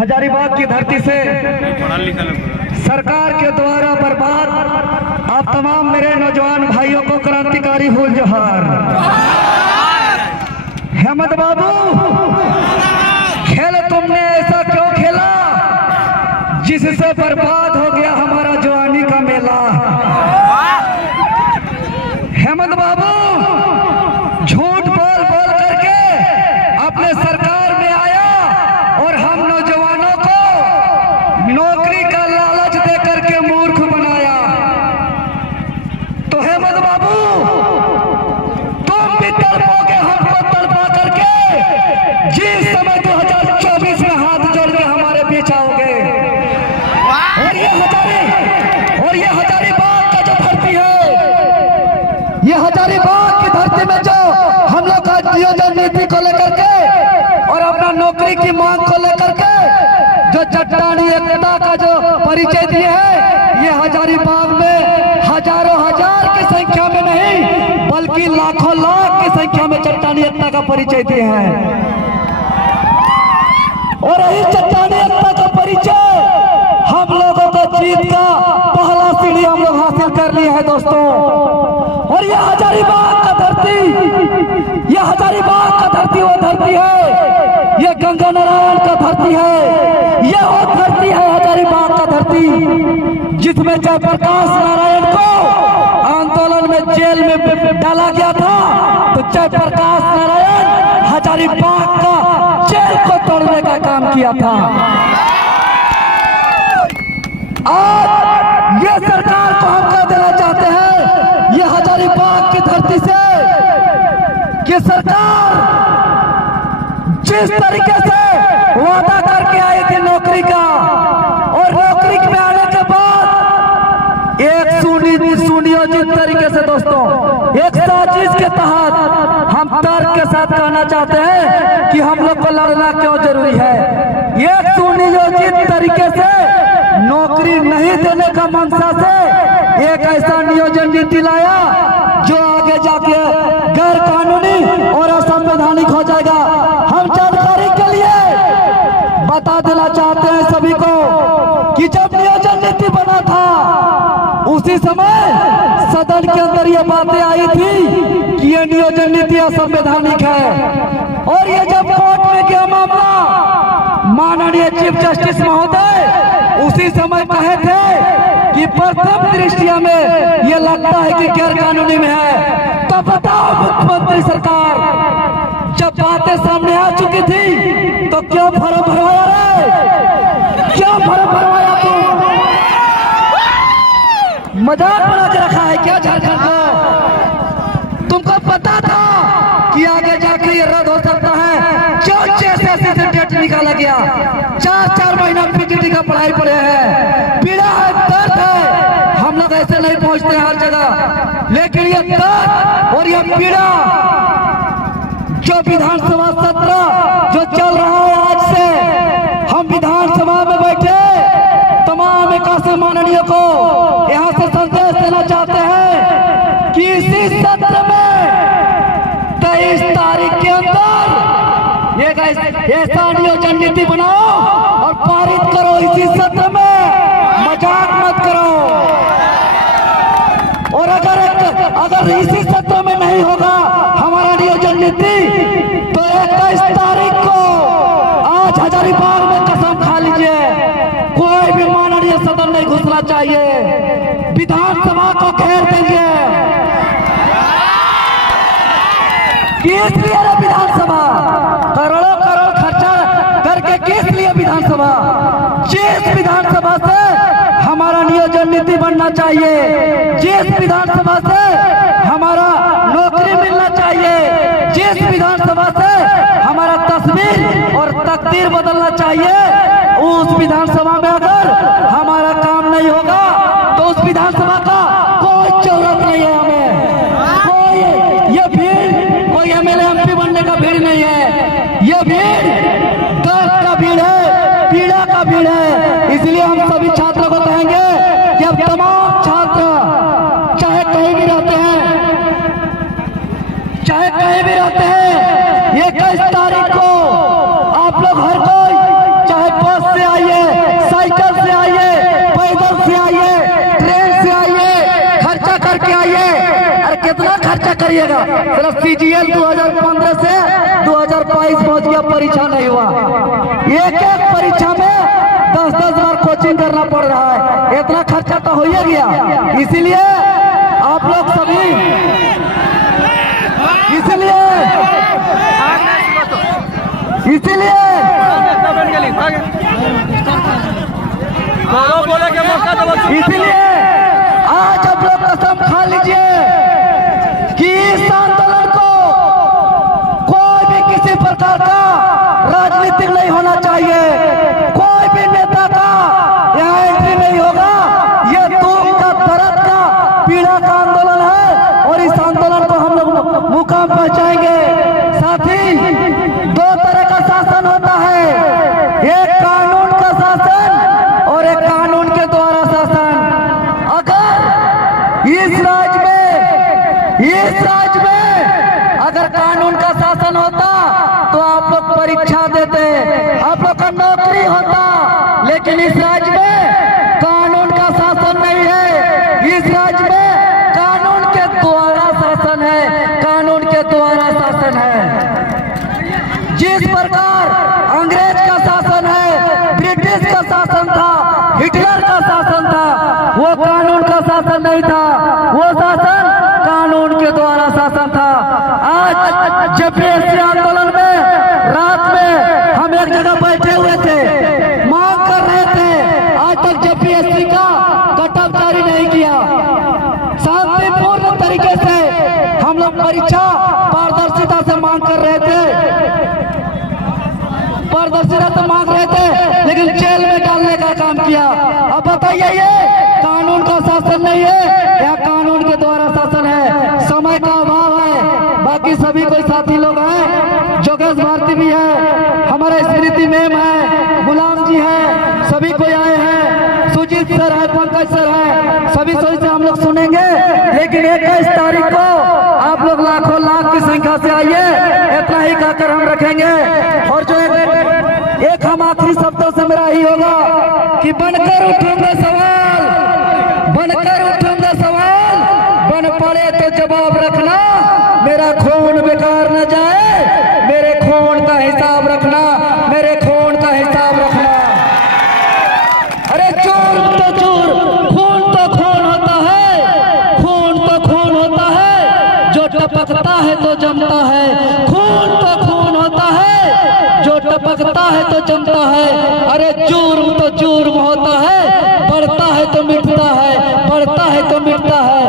हजारीबाग की धरती से सरकार के द्वारा बर्बाद आप तमाम मेरे नौजवान भाइयों को क्रांतिकारी हुल जोहार। हेमंत बाबू, खेल तुमने ऐसा क्यों खेला जिससे बर्बाद हो गया हमारा जवानी का मेला। हेमंत बाबू झूठ बोल बोल करके अपने सरकार में आया और हम नौजवानों को नौकरी का लालच दे करके मूर्ख बनाया। तो हेमंत बाबू तुम भी तड़पोगे हमको तड़पा करके, जिस समय 2024 में हाथ जोड़ के हमारे बीच आओगे। और ये हजारीबाग का जो धरती है, ये हजारीबाग की धरती में जो हम लोग का नियोजन नीति को लेकर के और अपना नौकरी की मांग को लेकर के जो चट्टानी एकता का जो परिचय दिए है, ये हजारीबाग में हजारों हजार की संख्या में नहीं बल्कि लाखों लाख की संख्या में चट्टानी एकता का परिचय दिए हैं। और यही चट्टानी एकता का परिचय हम लोगों को जीत का पहला सीढ़ी हम लोग हासिल कर लिए हैं दोस्तों। और ये हजारीबाग का धरती, ये हजारीबाग का धरती वो धरती है, ये गंगा नारायण का धरती है, ये वो धरती है हजारीबाग का धरती जिसमें जयप्रकाश नारायण को आंदोलन में जेल में डाला गया था। तो जयप्रकाश नारायण हजारीबाग का जेल को तोड़ने का काम किया था। आज ये सरकार को हम कह देना चाहते हैं, ये हजारीबाग की धरती से कि सरकार जिस तरीके से वादा करके आई थी नौकरी का, और नौकरी में आने के बाद एक सुनियोजित तरीके से दोस्तों, एक साजिश के तहत हम तर्क के साथ कहना चाहते हैं कि हम लोग को लड़ना क्यों जरूरी है। एक सुनियोजित तरीके से नौकरी नहीं देने का मंशा से एक ऐसा नियोजन नीति लाया जो आगे जाके गैर कानूनी और असंवैधानिक हो जाएगा। हम जानकारी के लिए बता देना चाहते हैं सभी को कि जब नियोजन नीति बना था उसी समय सदन के अंदर ये बातें आई थी कि ये नियोजन नीति असंवैधानिक है। और ये जब कोर्ट में गया मामला, माननीय चीफ जस्टिस महोदय उसी समय कहे थे कि प्रथम दृष्टिया में ये लगता है कि गैर कानूनी में है। तो बताओ मुख्यमंत्री सरकार, जब बातें सामने आ चुकी थी तो क्यों फर्म भरवाया रे? क्यों फर्म भरवाया? तुम मजाक बना के रखा है क्या झारखंड को? तुमको पता था कि आगे जाके ये रद्द हो सकता है। क्यों 6 से डेट निकाला गया? 4 महीना पीटीटी का पढ़ाई पड़े हैं, पीड़ा है, दर्द है। हम लोग ऐसे नहीं पहुंचते हर जगह, लेकिन ये दर्द और ये पीड़ा जो विधानसभा सत्र जो चल रहा है, आज से हम विधानसभा में बैठे तमाम 81 माननीयों को यहाँ से संदेश देना चाहते हैं कि इसी सत्र में 23 तारीख के अंदर एक ऐसा नियोजन नीति बनाओ और पारित करो इसी सत्र में, मजाक मत करो। और अगर इसी सत्र में नहीं होगा हमारा नियोजन नीति तो 21 तारीख को आज हजारीबाग में कसम खा लीजिए, कोई भी माननीय सदन नहीं घुसना चाहिए, विधानसभा को घेर देंगे। किस लिए विधानसभा? करोड़ों करोड़ खर्चा करके किस लिए विधानसभा? जिस विधानसभा से हमारा नियोजन नीति बनना चाहिए, जिस विधानसभा से हमारा नौकरी मिलना चाहिए, जिस विधानसभा से हमारा तस्वीर और तकदीर बदलना चाहिए, उस विधानसभा में अगर हमारा काम नहीं होगा तो उस विधानसभा का कोई जरूरत नहीं है हमें। कोई ये भीड़ कोई एमएलए एमपी बनने का भीड़ नहीं है, ये भीड़ दर्द का भीड़ है, पीड़ा का भीड़ है। इसलिए हम सभी छात्रों को कहेंगे कि अब तमाम छात्र चाहे कहीं भी रहते हैं, चाहे कहीं भी रहते हैं, 21 तारीख को आप लोग हर कोई चाहे बस कितना खर्चा करिएगा? सिर्फ CGL 2015 से 2022 पहुंच गया, परीक्षा नहीं हुआ। एक एक परीक्षा में 10-10 बार कोचिंग करना पड़ रहा है, इतना खर्चा तो हो ही गया। इसीलिए आप लोग सभी, इसीलिए आज आप लोग कसम खा लीजिए कि इस आंदोलन को कोई भी किसी प्रकार का राजनीतिक नहीं होना चाहिए, कोई भी नेता का यहाँ एंट्री नहीं होगा। ये दुख का, दर्द का, पीड़ा का आंदोलन है और इस आंदोलन को हम लोग मुकाम पहुंचाएंगे। साथ ही दो तरह का शासन होता है, एक कानून का शासन और एक कानून के द्वारा शासन। अगर इस राज्य में अगर कानून का शासन होता तो आप लोग परीक्षा देते, आप लोग का नौकरी होता। लेकिन इस राज्य में कानून का शासन नहीं है, इस राज्य में कानून के द्वारा शासन है, कानून के द्वारा शासन है। जिस प्रकार अंग्रेज का शासन है, ब्रिटिश का शासन था, हिटलर का शासन था, वो कानून का शासन नहीं था, वो शासन कानून के द्वारा शासन था। आज JPSC आंदोलन में रात में हम एक जगह बैठे हुए थे, मांग कर रहे थे। आज तक JPSC का कटअप जारी नहीं किया। शांतिपूर्ण तरीके से हम लोग परीक्षा पारदर्शिता से मांग कर रहे थे, पारदर्शिता से मांग रहे थे, लेकिन जेल में डालने का काम किया। अब बताइए, ये कानून का शासन नहीं है या कानून के द्वारा शासन है? समय का अभाव है। बाकी सभी कोई साथी लोग हैं, जोगेश भारती भी है, हमारे स्मृति मैम है, गुलाम जी है, सभी कोई आए हैं, सुजीत सर है, पंकज सर है, सभी से हम लोग सुनेंगे। लेकिन 21 तारीख को आप लोग लाखों लाख की संख्या से आइए, इतना ही कहकर हम रखेंगे। और जो एक हम आखिरी शब्दों से मेरा ही होगा कि बनकर उठूंगा सवाल, बनकर उठूंगा सवाल, बन पड़े तो जवाब रखना, मेरा खून बेकार न जाए, मेरे खून का हिसाब रखना, मेरे खून का हिसाब रखना। अरे जुर्म तो जुर्म, खून तो खून होता है, खून तो खून होता है, जो टपकता है तो जमता है। खून तो खून होता है, जो टपकता है तो जमता है। अरे जुर्म तो जुर्म होता है, बढ़ता है तो मिटता है, बढ़ता है तो मिटता है।